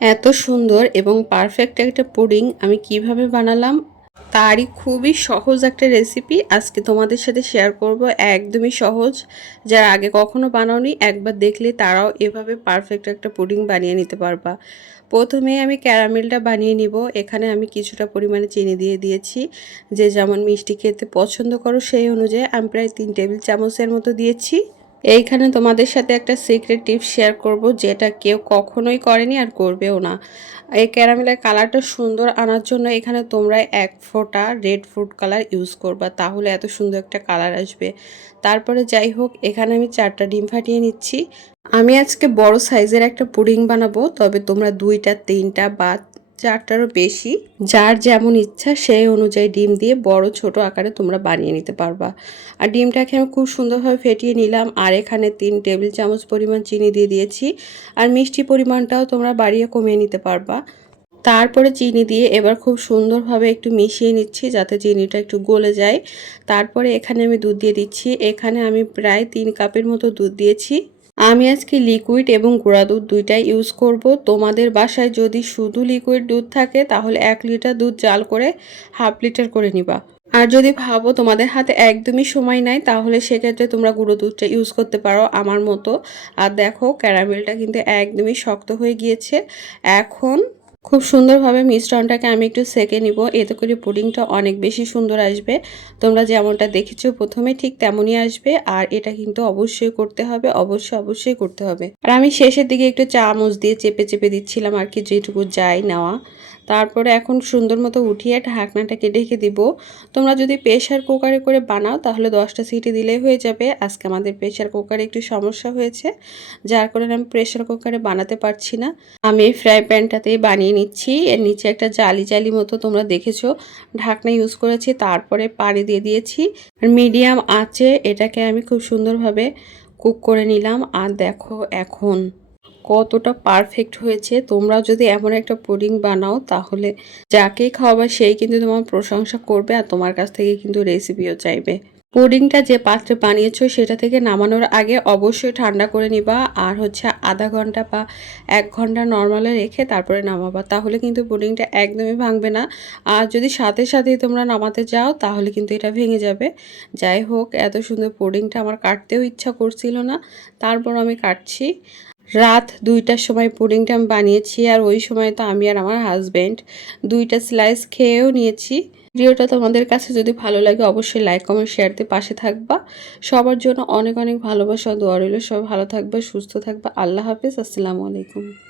এত সুন্দর এবং পারফেক্ট একটা পুডিং আমি কিভাবে বানালাম তারই খুবই সহজ একটা রেসিপি আজকে তোমাদের সাথে শেয়ার করব। একদমই সহজ, যারা আগে কখনো বানাওনি একবার দেখলে তারাও এভাবে পারফেক্ট একটা পুডিং বানিয়ে নিতে পারবা। প্রথমে আমি ক্যারামেলটা বানিয়ে নিব। এখানে আমি কিছুটা পরিমাণে চিনি দিয়ে দিয়েছি, যে যেমন মিষ্টি খেতে পছন্দ করো সেই অনুযায়ী আমি প্রায় 3 টেবিল চামচের মতো দিয়েছি। এইখানে তোমাদের সাথে একটা সিক্রেট টিপস শেয়ার করব, যেটা কেউ কখনোই করেনি আর করবেও না। এই ক্যারামেলের কালারটা সুন্দর আনার জন্য এখানে তোমরা 1 ফোঁটা রেড ফুড কালার ইউজ করবা, তাহলে এত সুন্দর একটা কালার আসবে। তারপরে যাই হোক, এখানে আমি 4টা ডিম ফাটিয়ে নিচ্ছি। আমি আজকে বড় সাইজের একটা পুডিং বানাবো, তবে তোমরা 2টা 3টা বা 4টারও বেশি যার যেমন ইচ্ছা সেই অনুযায়ী ডিম দিয়ে বড় ছোট আকারে তোমরা বানিয়ে নিতে পারবা। আর ডিমটাকে আমি খুব সুন্দরভাবে ফেটিয়ে নিলাম। আর এখানে 3 টেবিল চামচ পরিমাণ চিনি দিয়ে দিয়েছি। আর মিষ্টি পরিমাণটাও তোমরা বাড়িয়ে কমিয়ে নিতে পারবা। তারপরে চিনি দিয়ে এবার খুব সুন্দরভাবে একটু মিশিয়ে নিচ্ছি, যাতে চিনিটা একটু গলে যায়। তারপরে এখানে আমি দুধ দিয়ে দিচ্ছি। এখানে আমি প্রায় 3 কাপের মতো দুধ দিয়েছি। আমি আজকে লিকুইড এবং গুঁড়া দুধ দুইটাই ইউজ করব। তোমাদের বাসায় যদি শুধু লিকুইড দুধ থাকে তাহলে 1 লিটার দুধ জাল করে হাফ লিটার করে নিবা। আর যদি ভাবো তোমাদের হাতে একদমই সময় নাই, তাহলে সেক্ষেত্রে তোমরা গুঁড়ো দুধটা ইউজ করতে পারো আমার মতো। আর দেখো ক্যারামেলটা কিন্তু একদমই শক্ত হয়ে গিয়েছে। এখন খুব সুন্দরভাবে মিশ্রণটাকে আমি একটু সেঁকে নিব, এতে করে পুডিংটা অনেক বেশি সুন্দর আসবে। তোমরা যেমনটা দেখেছো প্রথমে ঠিক তেমনই আসবে। আর এটা কিন্তু অবশ্যই করতে হবে, অবশ্যই করতে হবে। আর আমি শেষের দিকে একটু চামচ দিয়ে চেপে চেপে দিচ্ছিলাম আর কি, যেটুকু যায় নেওয়া। তারপরে এখন সুন্দর মতো উঠিয়ে ঢাকনাটাকে ঢেকে দিব। তোমরা যদি প্রেশার কুকারে করে বানাও তাহলে 10টা সিটি দিলেই হয়ে যাবে। আজকে আমাদের প্রেশার কুকারে একটু সমস্যা হয়েছে, যার কারণে আমি প্রেশার কুকারে বানাতে পারছি না। আমি ফ্রাই প্যানটাতেই বানিয়ে নিচ্ছি। এর নিচে একটা জালি জালি মতো তোমরা দেখেছো ঢাকনা ইউজ করেছি। তারপরে পানি দিয়ে দিয়েছি। আর মিডিয়াম আঁচে এটাকে আমি খুব সুন্দরভাবে কুক করে নিলাম। আর দেখো এখন কতটা পারফেক্ট হয়েছে। তোমরা যদি এমন একটা পুডিং বানাও তাহলে যাকেই খাওয়াবে সেই কিন্তু তোমার প্রশংসা করবে, আর তোমার কাছ থেকে কিন্তু রেসিপিও চাইবে। পুডিংটা যে পাত্রে বানিয়েছো সেটা থেকে নামানোর আগে অবশ্যই ঠান্ডা করে নিবা। আর হচ্ছে আধা ঘন্টা বা 1 ঘন্টা নর্মালে রেখে তারপরে নামাবা, তাহলে কিন্তু পুডিংটা একদমই ভাঙবে না। আর যদি সাথে সাথেই তোমরা নামাতে যাও তাহলে কিন্তু এটা ভেঙে যাবে। যাই হোক, এত সুন্দর পুডিংটা আমার কাটতেও ইচ্ছা করছিল না, তারপর আমি কাটছি। রাত 2টার সময় পুডিংটা আমি বানিয়েছি। আর ওই সময় তো আমি আর আমার হাজব্যান্ড 2টা স্লাইস খেয়েও নিয়েছি। ভিডিওটা তোমাদের কাছে যদি ভালো লাগে অবশ্যই লাইক কমেন্ট শেয়ার দিয়ে পাশে থাকবা। সবার জন্য অনেক অনেক ভালোবাসা দোয়া রইল। সবাই ভালো থাকবে, সুস্থ থাকবে। আল্লাহ হাফিজ, আসসালামু আলাইকুম।